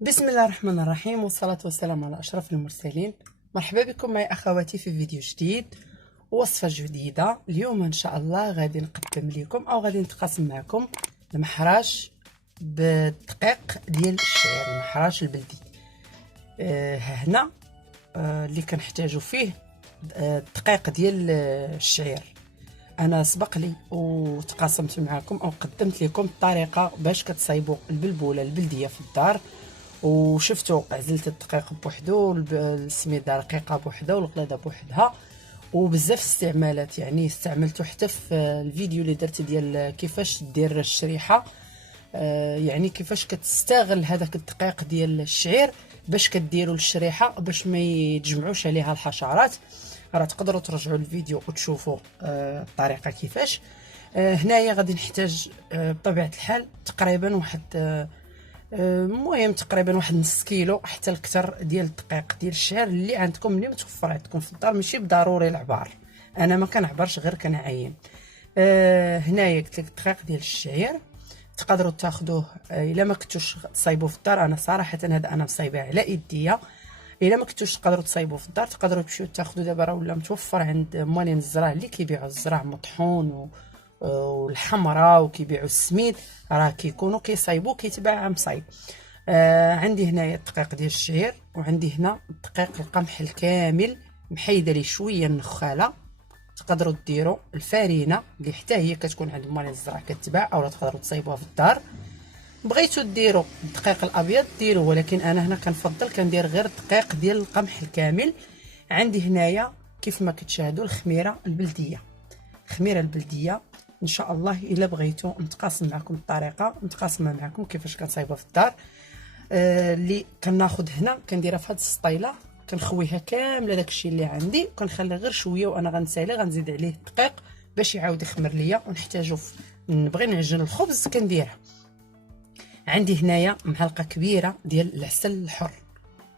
بسم الله الرحمن الرحيم، والصلاة والسلام على أشرف المرسلين. مرحبا بكم معي أخواتي في فيديو جديد ووصفة جديدة. اليوم إن شاء الله غادي نقدم لكم أو غادي نتقاسم معكم المحراش بالدقيق ديال الشعير، المحراش البلدي. هنا اللي كنحتاجو فيه الدقيق ديال الشعير. انا سبق لي وتقاسمت معكم او قدمت لكم الطريقه باش كتصايبوا البلبوله البلديه في الدار، وشفتوا عزلت الدقيق بوحدو، السميده رقيقه بوحدها والغلاده بوحدها، وبزاف استعمالات. يعني استعملته حتى في الفيديو اللي درت ديال كيفاش دير الشريحه، يعني كيفاش كتستغل هذاك الدقيق ديال الشعير باش كديروا الشريحه باش ما يتجمعوش عليها الحشرات. راه تقدروا ترجعوا الفيديو وتشوفوا الطريقه كيفاش. هنايا غادي نحتاج بطبيعه الحال تقريبا واحد المهم تقريبا واحد نص كيلو حتى الكثر ديال الدقيق ديال الشعير اللي عندكم، اللي متوفر عندكم في الدار، ماشي بضروري العبار. انا ما كنعبرش، غير كنعاين. هنايا قلت لك الدقيق ديال الشعير تقدروا تاخذوه الا ما كنتوش تصايبوه في الدار. انا صراحه هذا انا مصايبه على يديا. الا ما كنتوش تقدروا تصايبوه في الدار تقدروا تمشيو تاخذوا، دابا راه ولا متوفر عند موالين الزراع اللي كيبيعوا الزراع مطحون والحمراء وكيبيعوا السميد، راه كيكونوا كيصايبوا كيتباع مصايب. عندي هنايا الدقيق ديال الشعير، وعندي هنا دقيق القمح الكامل محيده ليه شويه النخاله. تقدروا ديروا الفارينه اللي حتى هي كتكون عند موالين الزراع كتباع، اولا تقدروا تصايبوها في الدار. بغيتو ديروا الدقيق الابيض ديروه، ولكن انا هنا كنفضل كندير غير الدقيق ديال القمح الكامل. عندي هنايا كيف ما كتشاهدوا الخميره البلديه. الخميره البلديه ان شاء الله الا بغيتو نتقاسم معكم الطريقه، نتقاسمها معكم كيفاش كنصايبها في الدار. اللي كناخذ هنا كنديرها في هذه السطيله، كنخويها كامله داكشي اللي عندي، وكنخلي غير شويه وانا غنسالي غنزيد عليه الدقيق باش يعاود يخمر ليا ونحتاجو نبغي نعجن الخبز كنديرها. عندي هنايا معلقه كبيره ديال العسل الحر.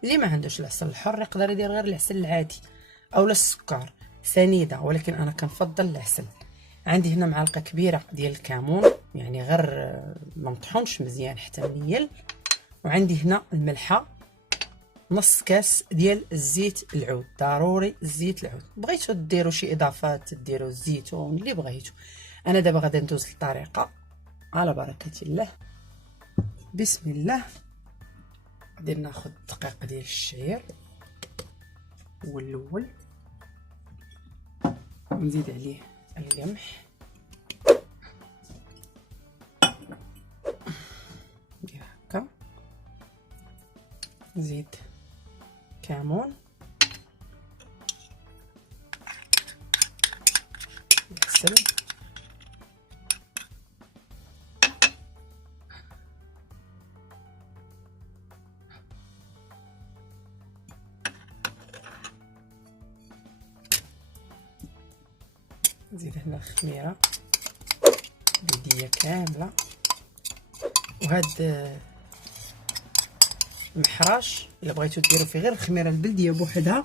اللي ما عندوش العسل الحر يقدر يدير غير العسل العادي اولا السكر سنيده، ولكن انا كنفضل العسل. عندي هنا معلقه كبيره ديال الكمون، يعني غير ما مطحونش مزيان حتى منيل. وعندي هنا الملحه، نص كاس ديال الزيت العود، ضروري الزيت العود. بغيتو ديروا شي اضافات ديروا الزيتون اللي بغيتو. انا دابا غادي ندوز للطريقه على بركه الله. بسم الله. غادي ناخذ الدقيق ديال الشعير هو الاول، ونزيد عليه القمح، ندير هكا، نزيد كمون، العسل، نزيد هنا الخميره البلديه كامله. وهاد المحراش الا بغيتو ديروا فيه غير الخميره البلديه بوحدها،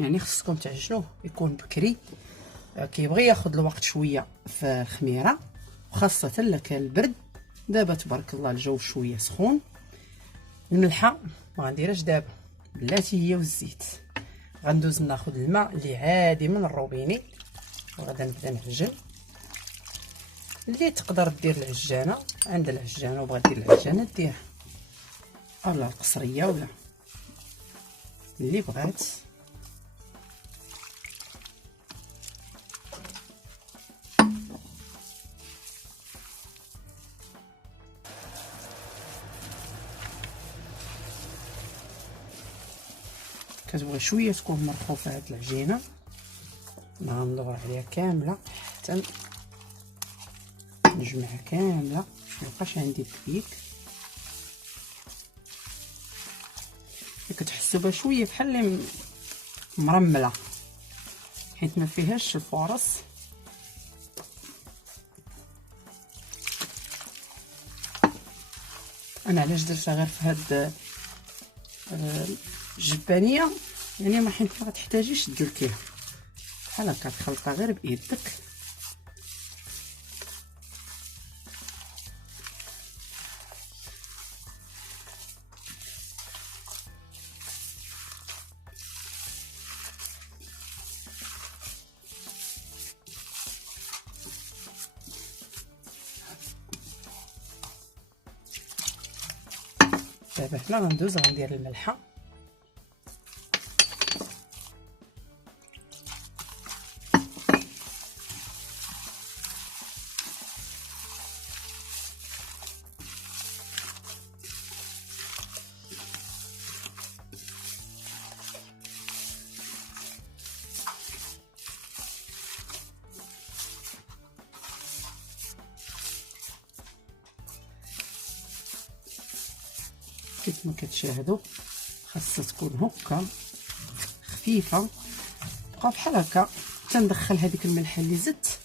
يعني خصكم تعجنوه يكون بكري، كيبغي ياخذ الوقت شويه في الخميره، وخاصه لك البرد. دابا تبارك الله الجو شويه سخون. الملحه ما غنديرهاش دابا، بلاتي هي والزيت. غندوز ناخذ الماء اللي عادي من الروبيني، وغادا نبدا نعجن. اللي تقدر دير العجانه عند العجانه وبغات دير العجانه ديرها، اولا القصريه ولا اللي بغات. كتبغي شويه تكون مرخوفه هاد العجينه، غندور عليها كامله حتى نجمعها كامله ميبقاش عندي بكيك. كتحسوا بها شويه بحال اللي مرمله حيت ما فيهاش الفرص. انا علاش درتها غير في هاد الجبانيه، يعني ما حيت ما غتحتاجيش تدلكيها بحال هكا، تخلطها غير بيدك. دابا هنا غندوز غندير الملحه، كيف ما كتشاهدوا خاصها تكون هكا خفيفه، بقى بحال هكا حتى ندخل هذيك الملحه اللي زدت،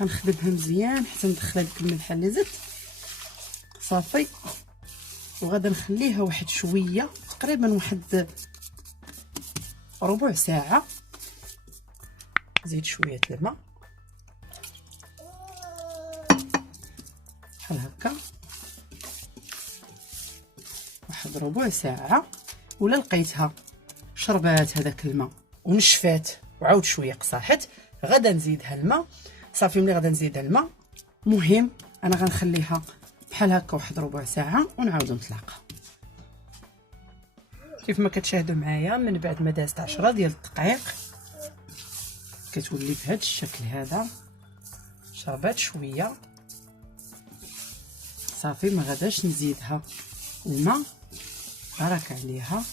غنخدمها مزيان حتى ندخل هذيك الملحه اللي زدت صافي. وغادا نخليها واحد شويه تقريبا واحد ربع ساعه. زيد شويه الماء بحال هكا واحد ربع ساعه، ولا لقيتها شربات هذاك الماء ونشفات وعاود شويه قصاحت، غادا نزيدها الماء صافي. ملي غادا نزيدها الماء مهم انا غنخليها بحال هكا واحد ربع ساعه ونعاودو نتلاقى. كيف ما كتشاهدوا معايا من بعد ما دازت 10 ديال الدقائق كتولي بهذا الشكل هذا، شربات شويه صافي. ما غاداش نزيدها الماء، برك عليها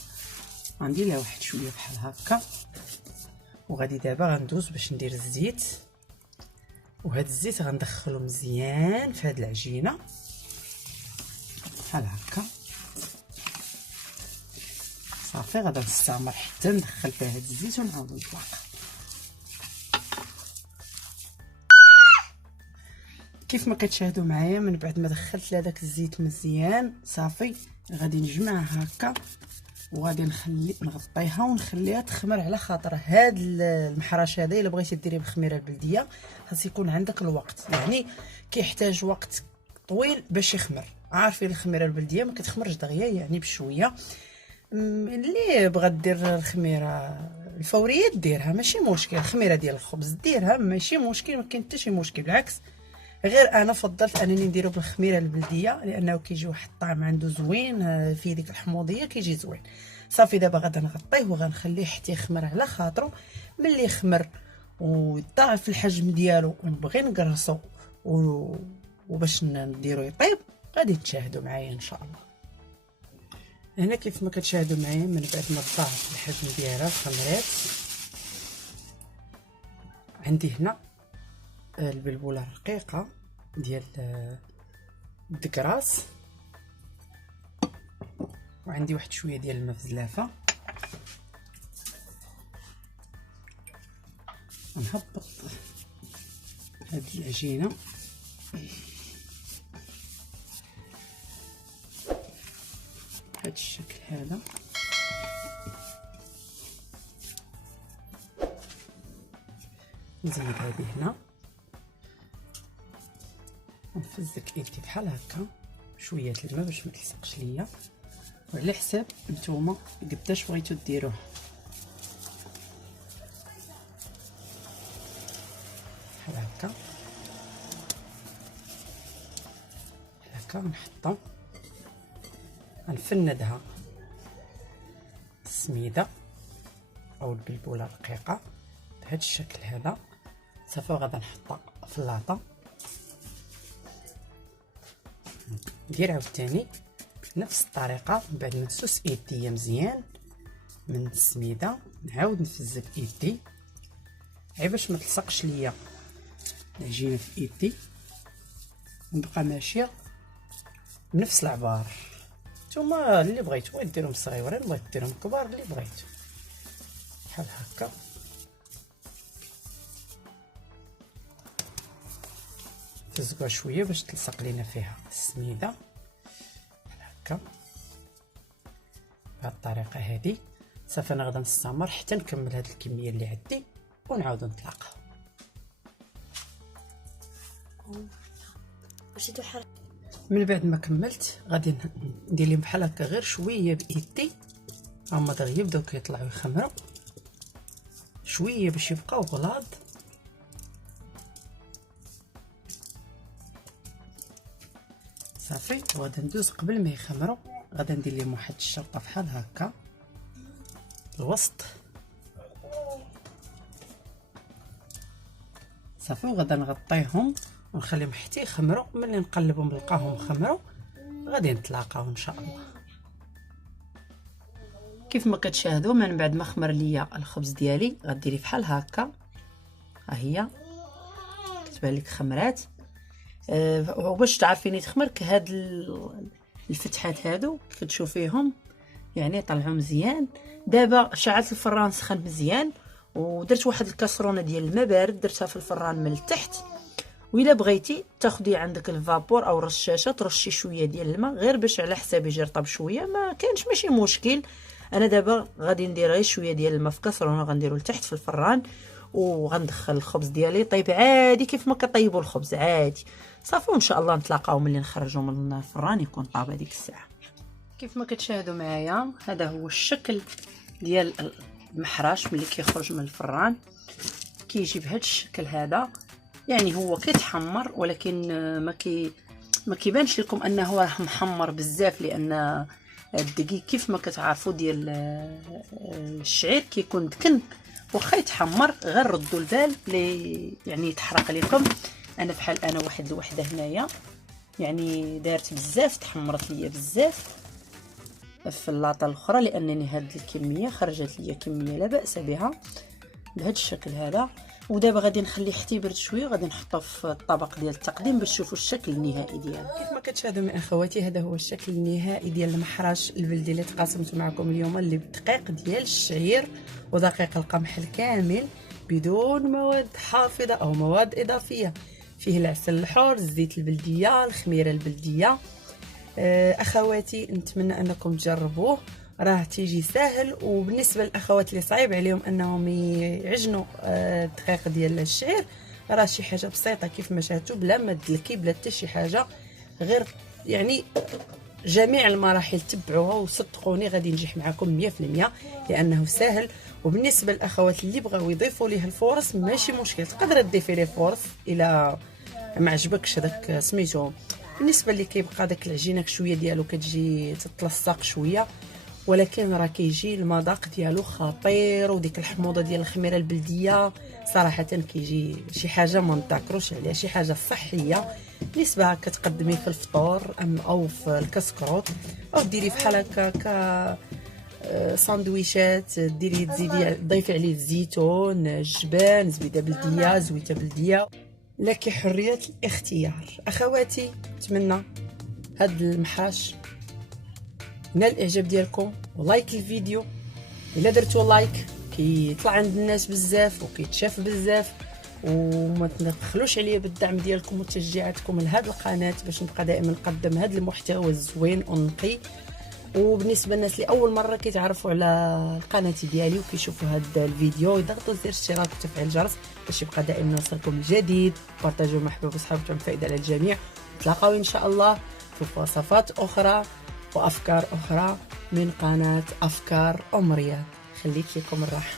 غندير لها واحد شويه بحال هكا. وغادي دابا غندوز باش ندير الزيت، وهذا الزيت غندخلو مزيان في هذه العجينه بحال هكا صافي. غادا نستعمر حتى ندخل فيها هذا الزيت ونعاود نطلق. كيف ما كتشاهدوا معايا من بعد ما دخلت لهداك الزيت مزيان صافي، غادي نجمعها هكا وغادي نغطيها ونخليها تخمر. على خاطر هاد المحراش هذا الا بغيتي ديريه بالخميره البلديه خاص يكون عندك الوقت، يعني كيحتاج وقت طويل باش يخمر. عارفين الخميره البلديه ما كتخمرش دغيا، يعني بشويه. اللي بغات دير الخميره الفوريه ديرها ماشي مشكل، الخميره ديال الخبز ديرها ماشي مشكل، ما كاين حتى شي مشكل، بالعكس. غير انا فضلت انني نديرو بالخميره البلديه لانه كيجي واحد الطعم عنده زوين في ديك الحموضيه كيجي زوين صافي. دابا غادا نغطيه وغنخليه حتى يخمر على خاطرو. ملي يخمر ويضاعف الحجم ديالو ونبغي نقرصو وباش نديرو يطيب غادي تشاهدوا معايا ان شاء الله. هنا كيف ما كتشاهدوا معايا من بعد ما ضاعف الحجم ديالها خمرات، عندي هنا البلبوله الرقيقه ديال الدكراس، وعندي واحد شويه ديال الماء في الزلافه. نهبط هاد العجينه بهذا الشكل هذا، نزيد هذه هنا ونفزك يدي بحال هكا شويه الماء باش ما تلصقش ليا، وعلى حساب نتوما قداش بغيتو ديروه. بحال هكا نحطها غنفندها السميده او البلبوله الرقيقه بهذا الشكل هذا صافي. غادا نحطها في اللاطه، ندير عاوتاني بنفس الطريقه. من بعد ما نسوس يديا مزيان من السميده نعاود نفزك يدي غير باش ما تلصقش ليا العجينه في يدي، ونبقى ماشيه بنفس العبار. نتوما اللي بغيتو ديروهم صغيورين، بغيتو ديروهم كبار اللي بغيتو بحال هكا. نفزقوها شويه باش تلصق لينا فيها السميده بحال هكا بهذه الطريقه هذه صافي. انا غادا نستمر حتى نكمل هذه الكميه اللي عندي ونعاودو نتلاقاو. من بعد ما كملت غادي ندير لهم بحال هكا غير شويه بايدي، هما دغيا بداو كيطلعوا يخمروا شويه باش يبقاو غلاظ. صافي وغادي ندوز قبل ما يخمروا غادا ندير لهم واحد الشرطه بحال هكا الوسط صافي. وغادا نغطيهم ونخليهم حتى يخمروا. ملي نقلبهم نلقاهم خمروا غادي نتلاقاو ان شاء الله. كيف ما كتشاهدوا من بعد ما خمر ليا الخبز ديالي غديري بحال هكا، ها هي كتبان لك خمرات. وباش تعرفيني تخمرك هاد الفتحات هادو كيف تشوفيهم يعني طلعوا مزيان. دابا شعلت الفران سخن مزيان ودرت واحد الكاسرونه ديال الماء بارد درتها في الفران من التحت. وإلا بغيتي تاخدي عندك الفابور او الرشاشه ترشي شويه ديال الماء غير باش على حساب يجي رطب شويه، ما كاينش ماشي مشكل. انا دابا غادي ندير غير شويه ديال الماء في كاسرونه غنديرو لتحت في الفران وغندخل الخبز ديالي طيب عادي كيف ما كطيبوا الخبز عادي صافي. وان شاء الله نتلاقاو ملي نخرجوا من الفران يكون طاب هذيك الساعه. كيف ما كتشاهدوا معايا هذا هو الشكل ديال المحراش ملي كيخرج من الفران، كيجي بهذا الشكل هذا. يعني هو كيتحمر ولكن ما كيبانش لكم انه راه محمر بزاف، لان الدقيق كيف ما كتعرفوا ديال الشعير كيكون دكن واخا يتحمر غير ردوا البال لي يعني يتحرق لكم. انا بحال انا واحد الوحده هنايا يعني دارت بزاف تحمرت ليا بزاف في اللاطه الاخرى، لانني هاد الكميه خرجت ليا كميه لا باس بها بهذا الشكل هذا. ودابا غادي نخليه حتى يبرد شويه وغادي نحطه في الطبق ديال التقديم باش تشوفوا الشكل النهائي ديالو. كيف ما كتشاهدوا من اخواتي هذا هو الشكل النهائي ديال المحراش البلدي اللي تقاسمت معكم اليوم، اللي بدقيق ديال الشعير ودقيق القمح الكامل بدون مواد حافظه او مواد اضافيه. فيه العسل الحر، الزيت البلديه، الخميره البلديه. اخواتي نتمنى انكم تجربوه، راه تيجي ساهل. وبالنسبه للاخوات اللي صعيب عليهم انهم يعجنوا الدقيق ديال الشعير راه شي حاجه بسيطه كيف ما شاهدتوا بلا ما تدلكي بلا حتى شي حاجه، غير يعني جميع المراحل تبعوها وصدقوني غادي ينجح معكم 100% لانه ساهل. وبالنسبه للاخوات اللي بغاو يضيفوا ليه الفورص ماشي مشكل، تقدر تضيفي ليه فورص الى ما عجبكش داك سميتو. بالنسبه اللي كيبقى داك العجينه شويه ديالو كتجي تتلصق شويه، ولكن راه كيجي المذاق ديالو خطير. وديك الحموضه ديال الخميره البلديه صراحه كيجي شي حاجه ما نتاكروش عليها، شي حاجه صحيه. بالنسبه كتقدميه في الفطور او في الكسكروت او ديري بحال هكا ساندويشات، ديري تزيدي ضيفي عليه الزيتون، الجبان، زبيده بلديه، زويته بلديه، لك حريه الاختيار. اخواتي نتمنى هاد المحراش نال الاعجاب ديالكم ولايك الفيديو. الا درتوا لايك كيطلع عند الناس بزاف وكيتشاف بزاف، وما تبخلوش عليا بالدعم ديالكم وتشجيعاتكم لهاد القناه باش نبقى دائما نقدم هاد المحتوى الزوين ونقي. وبالنسبه للناس اللي اول مره كيتعرفوا على القناه ديالي وكيشوفوا هذا الفيديو يضغطوا زر الاشتراك وتفعيل الجرس باش يبقى دائما يوصلكم الجديد. بارطاجوا مع احباب وصحابكم فائده على الجميع. نتلاقاو ان شاء الله في وصفات اخرى وافكار اخرى من قناه افكار ام رياض. خليت لكم الراحه.